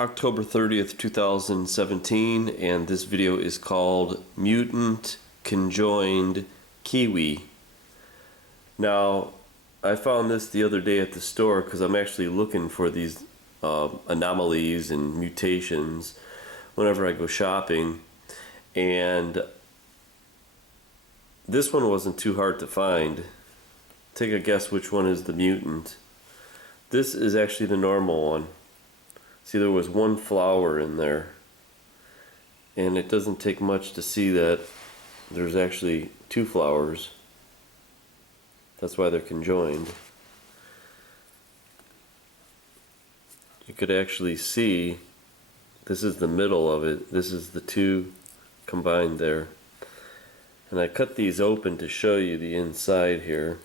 October 30th, 2017, and this video is called Mutant Conjoined Kiwi. Now, I found this the other day at the store because I'm actually looking for these anomalies and mutations whenever I go shopping, and this one wasn't too hard to find. Take a guess which one is the mutant. This is actually the normal one. See, there was one flower in there, and it doesn't take much to see that there's actually two flowers. That's why they're conjoined. You could actually see this is the middle of it. This is the two combined there. And I cut these open to show you the inside here.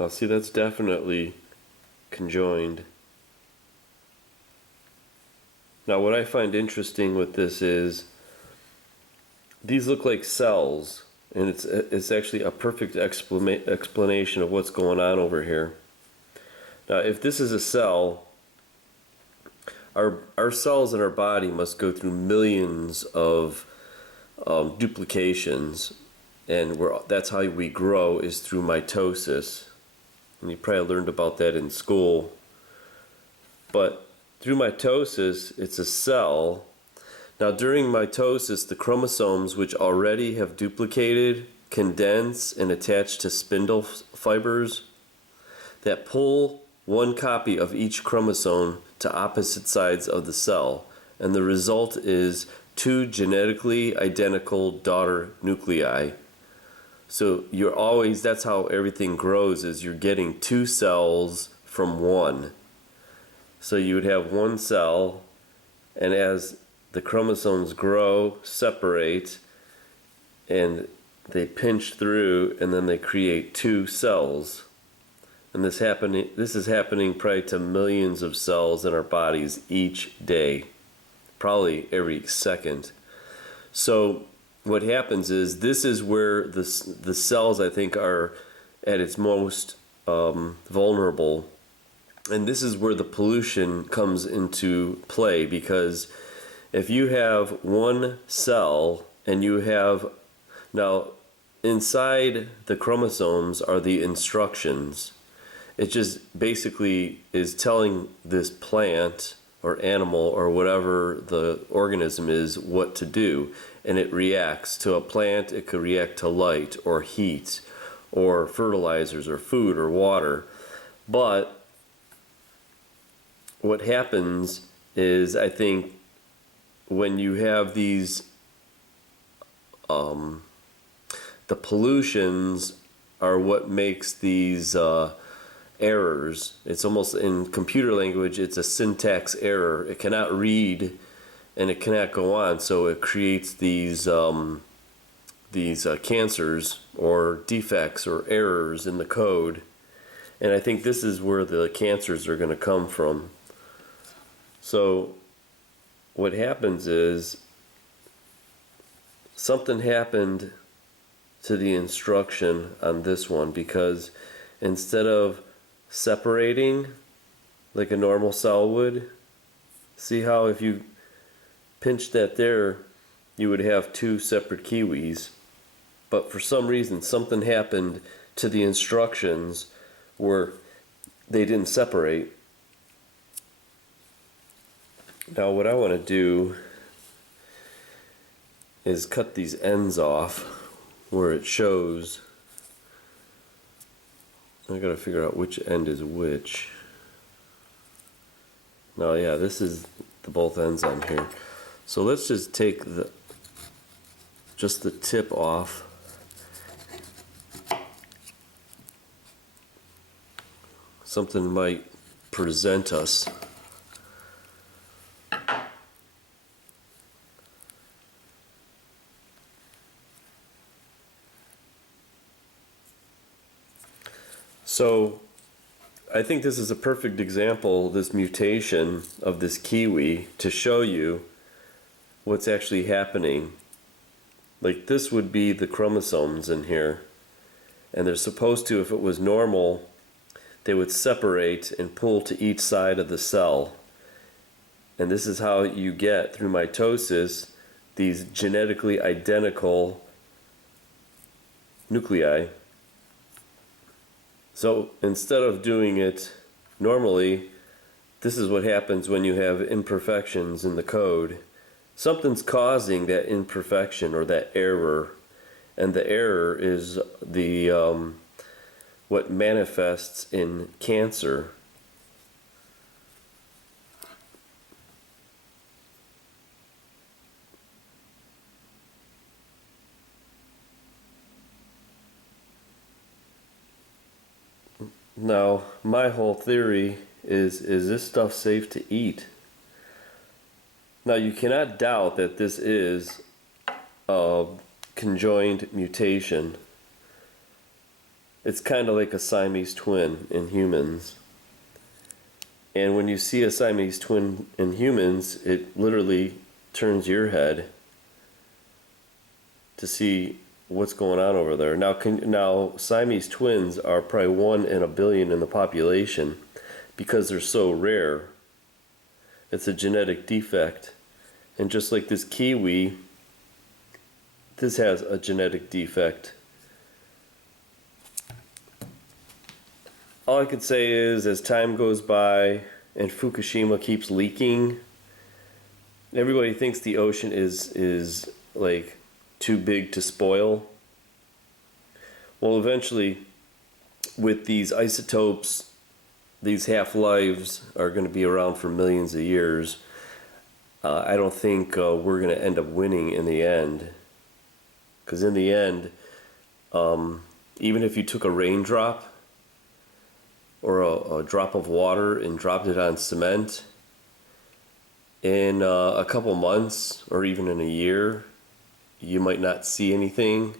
Now see, that's definitely conjoined. Now what I find interesting with this is these look like cells, and it's actually a perfect explanation of what's going on over here. Now if this is a cell, our cells in our body must go through millions of duplications, and that's how we grow, is through mitosis. And you probably learned about that in school. But through mitosis, it's a cell. Now during mitosis, the chromosomes, which already have duplicated, condense and attach to spindle fibers that pull one copy of each chromosome to opposite sides of the cell. And the result is two genetically identical daughter nuclei. So you're always, that's how everything grows, is you're getting two cells from one. So you would have one cell, and as the chromosomes grow, separate, and they pinch through, and then they create two cells. And this is happening probably to millions of cells in our bodies each day, probably every second. So what happens is, this is where the cells, I think, are at its most vulnerable, and this is where the pollution comes into play, because if you have one cell and you have, now inside the chromosomes are the instructions. It just basically is telling this plant or animal or whatever the organism is what to do, and it reacts. To a plant, it could react to light or heat or fertilizers or food or water. But what happens is, I think, when you have these the pollutions are what makes these errors. It's almost, in computer language, it's a syntax error. It cannot read and it cannot go on, so it creates these cancers or defects or errors in the code. And I think this is where the cancers are going to come from. So what happens is, something happened to the instruction on this one, because instead of separating like a normal cell would, see how if you pinch that there, you would have two separate kiwis. But for some reason, something happened to the instructions where they didn't separate. Now what I want to do is cut these ends off where it shows. I gotta figure out which end is which. Now yeah, this is the both ends on here. So let's just take just the tip off. Something might present us. So I think this is a perfect example, this mutation of this kiwi, to show you what's actually happening. Like this would be the chromosomes in here. And they're supposed to, if it was normal, they would separate and pull to each side of the cell. And this is how you get, through mitosis, these genetically identical nuclei. So instead of doing it normally, this is what happens when you have imperfections in the code. Something's causing that imperfection or that error, and the error is the what manifests in cancer. Now, my whole theory is this stuff safe to eat? Now, you cannot doubt that this is a conjoined mutation. It's kind of like a Siamese twin in humans. And when you see a Siamese twin in humans, it literally turns your head to see what's going on over there. Now Siamese twins are probably 1 in a billion in the population because they're so rare. It's a genetic defect. And just like this kiwi, this has a genetic defect. All I could say is, as time goes by and Fukushima keeps leaking, everybody thinks the ocean is like too big to spoil. Well, eventually, with these isotopes, these half-lives are going to be around for millions of years. I don't think we're going to end up winning in the end. Because in the end, even if you took a raindrop or a drop of water and dropped it on cement, in a couple months or even in a year, you might not see anything,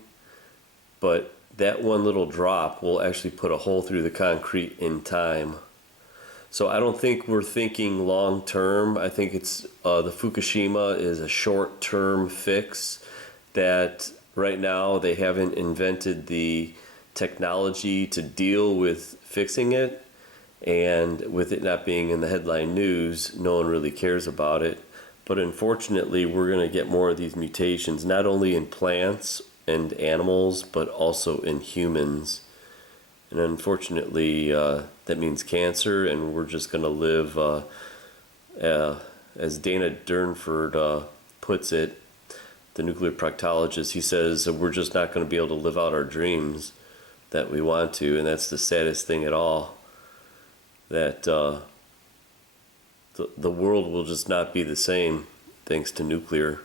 but that one little drop will actually put a hole through the concrete in time. So I don't think we're thinking long term. I think it's the Fukushima is a short term fix that right now they haven't invented the technology to deal with fixing it, and with it not being in the headline news, no one really cares about it. But unfortunately, we're going to get more of these mutations, not only in plants and animals, but also in humans. And unfortunately, that means cancer, and we're just going to live, as Dana Durnford puts it, the nuclear proctologist, he says, we're just not going to be able to live out our dreams that we want to, and that's the saddest thing at all, that the world will just not be the same thanks to nuclear.